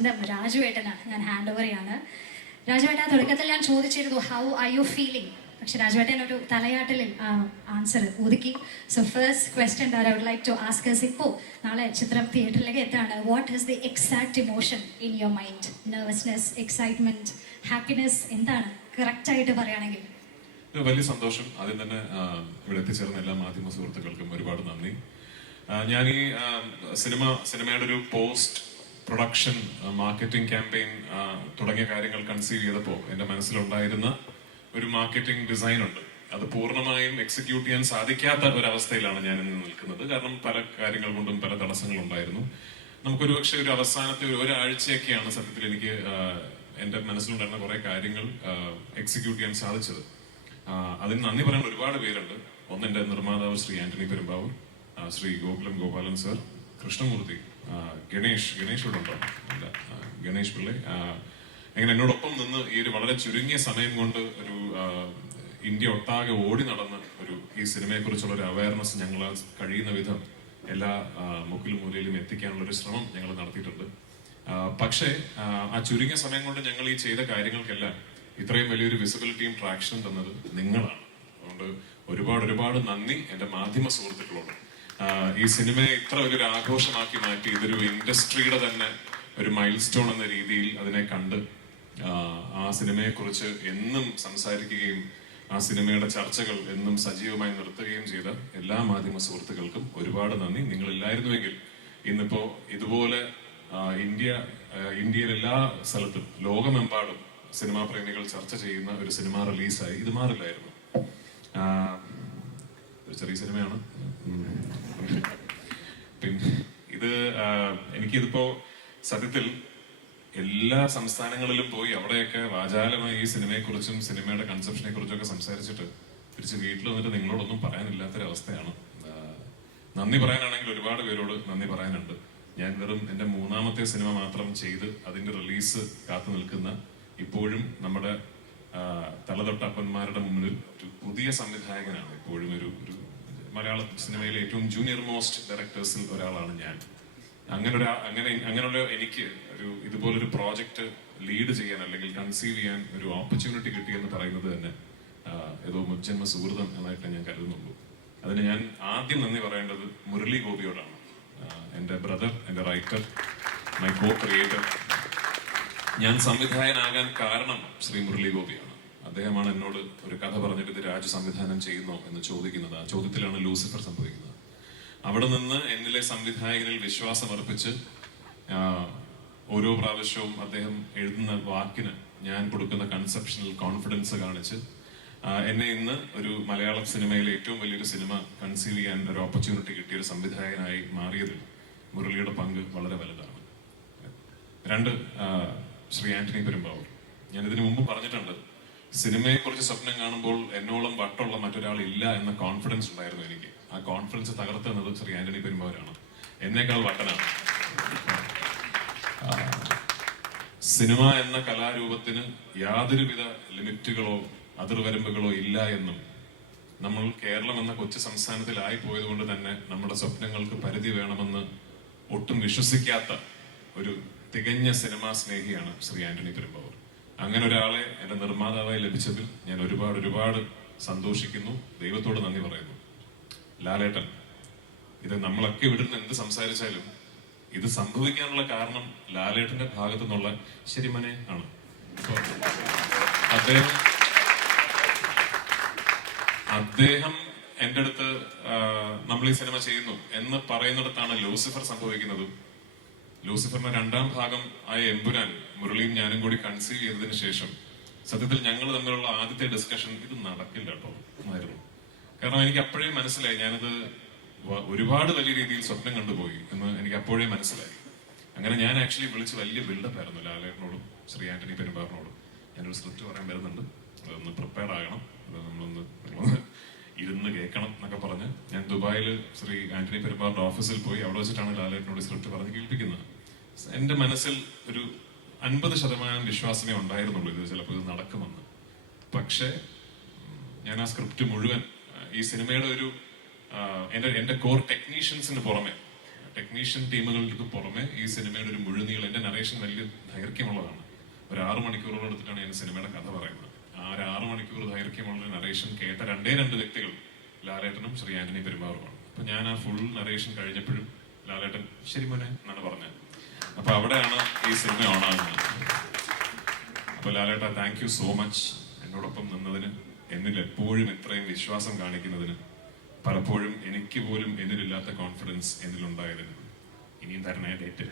സ്വന്തം രാജുവേട്ടനാണ്. ഞാൻ hand over ചെയ്യാണ് രാജുവേട്ട തുടക്കത്തിൽ ഞാൻ ചോദിച്ചിരുന്നു ഹൗ ആർ യു ഫീലിംഗ് പക്ഷെ രാജുവേട്ടൻ ഒരു തലയാട്ടലിൽ ആൻസർ ഒതുക്കി. So first question that I would like to ask is ഇപ്പോൾ നാളെ ചിത്രം തിയേറ്ററിലേക്ക് എത്താണ് what is the exact emotion in your mind nervousness excitement happiness എന്താണ്? കറക്റ്റ് ആയിട്ട് പറയുകയാണെങ്കിൽ. വലിയ സന്തോഷം. ആദ്യം തന്നെ ഇവിടെ എത്തിച്ചേർന്ന എല്ലാ മാധ്യമ സുഹൃത്തുക്കൾക്കും ഒരുപാട് നന്ദി. ഞാൻ ഈ സിനിമ സിനിമയുടെ ഒരു പോസ്റ്റ് പ്രൊഡക്ഷൻ മാർക്കറ്റിംഗ് ക്യാമ്പയിൻ തുടങ്ങിയ കാര്യങ്ങൾ കൺസീവ് ചെയ്തപ്പോൾ എന്റെ മനസ്സിലുണ്ടായിരുന്ന ഒരു മാർക്കറ്റിംഗ് ഡിസൈൻ ഉണ്ട്. അത് പൂർണമായും എക്സിക്യൂട്ട് ചെയ്യാൻ സാധിക്കാത്ത ഒരവസ്ഥയിലാണ് ഞാൻ ഇന്ന് നിൽക്കുന്നത്. കാരണം പല കാര്യങ്ങൾ കൊണ്ടും പല തടസ്സങ്ങളുണ്ടായിരുന്നു. നമുക്കൊരു പക്ഷെ ഒരു അവസാനത്തെ ഒരു ഒരാഴ്ചയൊക്കെയാണ് സത്യത്തിൽ എനിക്ക് എന്റെ മനസ്സിലുണ്ടായിരുന്ന കുറെ കാര്യങ്ങൾ എക്സിക്യൂട്ട് ചെയ്യാൻ സാധിച്ചത്. അതിന് നന്ദി പറയാൻ ഒരുപാട് പേരുണ്ട്. ഒന്ന് എന്റെ നിർമ്മാതാവ് ശ്രീ ആന്റണി പെരുമ്പാവൂർ ശ്രീ ഗോകുലം ഗോപാലൻ സർ കൃഷ്ണമൂർത്തി ഗണേഷ് ഗണേഷ് ഇവിടെ ഉണ്ടോ? അല്ല ഗണേഷ് പിള്ളെ. എങ്ങനെ എന്നോടൊപ്പം നിന്ന് ഈ ഒരു വളരെ ചുരുങ്ങിയ സമയം കൊണ്ട് ഒരു ഇന്ത്യ ഒട്ടാകെ ഓടി നടന്ന് ഒരു ഈ സിനിമയെ കുറിച്ചുള്ള ഒരു അവയർനെസ് ഞങ്ങൾ കഴിയുന്ന വിധം എല്ലാ മുക്കിലും മൂലയിലും എത്തിക്കാനുള്ള ഒരു ശ്രമം ഞങ്ങൾ നടത്തിയിട്ടുണ്ട്. പക്ഷേ ആ, ചുരുങ്ങിയ സമയം കൊണ്ട് ഞങ്ങൾ ഈ ചെയ്ത കാര്യങ്ങൾക്കെല്ലാം ഇത്രയും വലിയൊരു വിസിബിലിറ്റിയും ട്രാക്ഷനും തന്നത് നിങ്ങളാണ്. അതുകൊണ്ട് ഒരുപാട് ഒരുപാട് നന്ദി എന്റെ മാധ്യമ സുഹൃത്തുക്കളോട്. ഈ സിനിമയെ ഇത്ര വലിയൊരു ആഘോഷമാക്കി മാറ്റി ഇതൊരു ഇൻഡസ്ട്രിയുടെ തന്നെ ഒരു മൈൽ സ്റ്റോൺ എന്ന രീതിയിൽ അതിനെ കണ്ട് ആ, സിനിമയെ കുറിച്ച് എന്നും സംസാരിക്കുകയും ആ സിനിമയുടെ ചർച്ചകൾ എന്നും സജീവമായി നിർത്തുകയും ചെയ്ത എല്ലാ മാധ്യമ സുഹൃത്തുക്കൾക്കും ഒരുപാട് നന്ദി. നിങ്ങളില്ലായിരുന്നുവെങ്കിൽ ഇന്നിപ്പോ ഇതുപോലെ ഇന്ത്യ ഇന്ത്യയിലെ എല്ലാ സ്ഥലത്തും ലോകമെമ്പാടും സിനിമാ പ്രേമികൾ ചർച്ച ചെയ്യുന്ന ഒരു സിനിമ റിലീസായി. ഇത് മാറില്ലായിരുന്നു. ഒരു ചെറിയ സിനിമയാണ്. പിന്നെ ഇത് എനിക്കിതിപ്പോ സത്യത്തിൽ എല്ലാ സംസ്ഥാനങ്ങളിലും പോയി അവിടെയൊക്കെ വാചാലമായി ഈ സിനിമയെക്കുറിച്ചും സിനിമയുടെ കൺസെപ്ഷനെ കുറിച്ചും ഒക്കെ സംസാരിച്ചിട്ട് തിരിച്ച് വീട്ടിൽ വന്നിട്ട് നിങ്ങളോടൊന്നും പറയാനില്ലാത്തൊരവസ്ഥയാണ്. നന്ദി പറയാനാണെങ്കിൽ ഒരുപാട് പേരോട് നന്ദി പറയാനുണ്ട്. ഞാൻ വെറും എന്റെ മൂന്നാമത്തെ സിനിമ മാത്രം ചെയ്ത് അതിന്റെ റിലീസ് കാത്തു നിൽക്കുന്ന ഇപ്പോഴും നമ്മുടെ തലതൊട്ടപ്പന്മാരുടെ മുന്നിൽ ഒരു പുതിയ സംവിധായകനാണ് ഇപ്പോഴും ഒരു ഒരു മലയാള സിനിമയിലെ ഏറ്റവും ജൂനിയർ മോസ്റ്റ് ഡയറക്ടേഴ്സിൽ ഒരാളാണ് ഞാൻ. അങ്ങനെ ഒരു അങ്ങനെ അങ്ങനെയുള്ള എനിക്ക് ഒരു ഇതുപോലൊരു പ്രോജക്റ്റ് ലീഡ് ചെയ്യാൻ അല്ലെങ്കിൽ കൺസീവ് ചെയ്യാൻ ഒരു ഓപ്പർച്യൂണിറ്റി കിട്ടിയെന്ന് പറയുന്നത് തന്നെ ഏതോ മുജ്ജന്മ സുഹൃതം എന്നായിട്ട് ഞാൻ കരുതുന്നുള്ളൂ. അതിന് ഞാൻ ആദ്യം നന്ദി പറയേണ്ടത് മുരളി ഗോപിയോടാണ്. എന്റെ ബ്രദർ എന്റെ റൈറ്റർ മൈ കോ ക്രിയേറ്റർ ഞാൻ സംവിധായകനാകാൻ കാരണം ശ്രീ മുരളി ഗോപിയാണ്. അദ്ദേഹമാണ് എന്നോട് ഒരു കഥ പറഞ്ഞിട്ട് ഇത് രാജ്യ സംവിധാനം ചെയ്യുന്നു എന്ന് ചോദിക്കുന്നത്. ആ ചോദ്യത്തിലാണ് ലൂസിഫർ സംഭവിക്കുന്നത്. അവിടെ നിന്ന് എന്നിലെ സംവിധായകനിൽ വിശ്വാസം അർപ്പിച്ച് ഓരോ പ്രാവശ്യവും അദ്ദേഹം എഴുതുന്ന വാക്കിന് ഞാൻ കൊടുക്കുന്ന കൺസെപ്ഷനിൽ കോൺഫിഡൻസ് കാണിച്ച് എന്നെ ഇന്ന് ഒരു മലയാള സിനിമയിലെ ഏറ്റവും വലിയൊരു സിനിമ കൺസീവ് ചെയ്യാൻ ഒരു ഓപ്പർച്യൂണിറ്റി കിട്ടിയ ഒരു സംവിധായകനായി മാറിയതിൽ മുരളിയുടെ പങ്ക് വളരെ വലുതാണ്. രണ്ട് ശ്രീ ആന്റണി പെരുമ്പാവൂർ. ഞാൻ ഇതിനു മുമ്പ് പറഞ്ഞിട്ടുണ്ട് സിനിമയെ കുറിച്ച് സ്വപ്നം കാണുമ്പോൾ എന്നോളം വട്ടുള്ള മറ്റൊരാൾ ഇല്ല എന്ന കോൺഫിഡൻസ് ഉണ്ടായിരുന്നു എനിക്ക്. ആ കോൺഫിഡൻസ് തകർത്തുന്നത് ശ്രീ ആന്റണി പെരുമ്പാവരാണ്. എന്നേക്കാൾ വട്ടനാണ്. സിനിമ എന്ന കലാരൂപത്തിന് യാതൊരുവിധ ലിമിറ്റുകളോ അതിർവരമ്പുകളോ ഇല്ല എന്നും നമ്മൾ കേരളം എന്ന കൊച്ചു സംസ്ഥാനത്തിലായി പോയതുകൊണ്ട് തന്നെ നമ്മുടെ സ്വപ്നങ്ങൾക്ക് പരിധി വേണമെന്ന് ഒട്ടും വിശ്വസിക്കാത്ത ഒരു തികഞ്ഞ സിനിമാ സ്നേഹിയാണ് ശ്രീ ആന്റണി പെരുമ്പാവൂർ. അങ്ങനെ ഒരാളെ എന്റെ നിർമ്മാതാവായി ലഭിച്ചതിൽ ഞാൻ ഒരുപാട് ഒരുപാട് സന്തോഷിക്കുന്നു. ദൈവത്തോട് നന്ദി പറയുന്നു. ലാലേട്ടൻ ഇത് നമ്മളൊക്കെ ഇവിടുന്ന് എന്ത് സംസാരിച്ചാലും ഇത് സംഭവിക്കാനുള്ള കാരണം ലാലേട്ടന്റെ ഭാഗത്തു നിന്നുള്ള ശരിമനെ ആണ്. അദ്ദേഹം അദ്ദേഹം എന്റെ അടുത്ത് നമ്മൾ ഈ സിനിമ ചെയ്യുന്നു എന്ന് പറയുന്നിടത്താണ് ലൂസിഫർ സംഭവിക്കുന്നതും. ലൂസിഫറിന്റെ രണ്ടാം ഭാഗം ആയ എമ്പുരാൻ മുരളിയും ഞാനും കൂടി കൺസീവ് ചെയ്തതിനു ശേഷം സത്യത്തിൽ ഞങ്ങൾ തമ്മിലുള്ള ആദ്യത്തെ ഡിസ്കഷൻ ഇത് നടക്കില്ല കേട്ടോ എന്നായിരുന്നു കാരണം എനിക്ക് അപ്പോഴേ മനസ്സിലായി ഞാനത് ഒരുപാട് വലിയ രീതിയിൽ സ്വപ്നം കണ്ടുപോയി എന്ന് എനിക്ക് അപ്പോഴേ മനസ്സിലായി. അങ്ങനെ ഞാൻ ആക്ച്വലി വിളിച്ച് വലിയ ബിൽഡപ്പ് ആയിരുന്നു ലാലേട്ടനോടും ശ്രീ ആന്റണി പെരുമ്പാറിനോടും. ഞാനൊരു സ്ക്രിപ്റ്റ് പറയാൻ വരുന്നുണ്ട്. അതൊന്ന് പ്രിപ്പയർ ആകണം. അത് നമ്മളൊന്ന് ഇരുന്ന് കേൾക്കണം എന്നൊക്കെ പറഞ്ഞ് ഞാൻ ദുബായിൽ ശ്രീ ആന്റണി പെരുമാറിന്റെ ഓഫീസിൽ പോയി അവിടെ വെച്ചിട്ടാണ് ലാലേട്ടനോട് സ്ക്രിപ്റ്റ് പറഞ്ഞ് കേൾപ്പിക്കുന്നത്. എന്റെ മനസ്സിൽ ഒരു അൻപത് ശതമാനം വിശ്വാസമേ ഉണ്ടായിരുന്നുള്ളൂ ഇത് ചിലപ്പോൾ ഇത് നടക്കുമെന്ന്. പക്ഷേ ഞാൻ ആ സ്ക്രിപ്റ്റ് മുഴുവൻ ഈ സിനിമയുടെ ഒരു എന്റെ എന്റെ കോർ ടെക്നീഷ്യൻസിന് പുറമെ ടെക്നീഷ്യൻ ടീമുകൾക്ക് പുറമെ ഈ സിനിമയുടെ ഒരു മുഴുനീളം എന്റെ നറേഷൻ വലിയ ദൈർഘ്യമുള്ളതാണ്. ഒരു ആറു മണിക്കൂറോളം എടുത്തിട്ടാണ് ഞാൻ സിനിമയുടെ കഥ പറയുന്നത്. ആ ഒരു ആറു മണിക്കൂർ ദൈർഘ്യമുള്ള നറേഷൻ കേട്ട രണ്ടേ രണ്ട് വ്യക്തികൾ ലാലേട്ടനും ശ്രീ ആന്റണി പെരുമാറുമാണ് അപ്പൊ ഞാൻ ആ ഫുൾ നറേഷൻ കഴിഞ്ഞപ്പോഴും ലാലേട്ടൻ ശരി മോനെ എന്നാണ് പറഞ്ഞത്. അപ്പൊ അവിടെയാണ് ഈ സിനിമ ഓണാകുന്നത് അപ്പൊ ലാലേട്ട താങ്ക് യു സോ മച്ച് എന്നോടൊപ്പം നിന്നതിന് എന്നിൽ എപ്പോഴും ഇത്രയും വിശ്വാസം കാണിക്കുന്നതിന് പലപ്പോഴും എനിക്ക് പോലും എന്നിലില്ലാത്ത കോൺഫിഡൻസ് എന്നിലുണ്ടായതിന്. ഇനിയും തരണേ ഡേറ്റ്.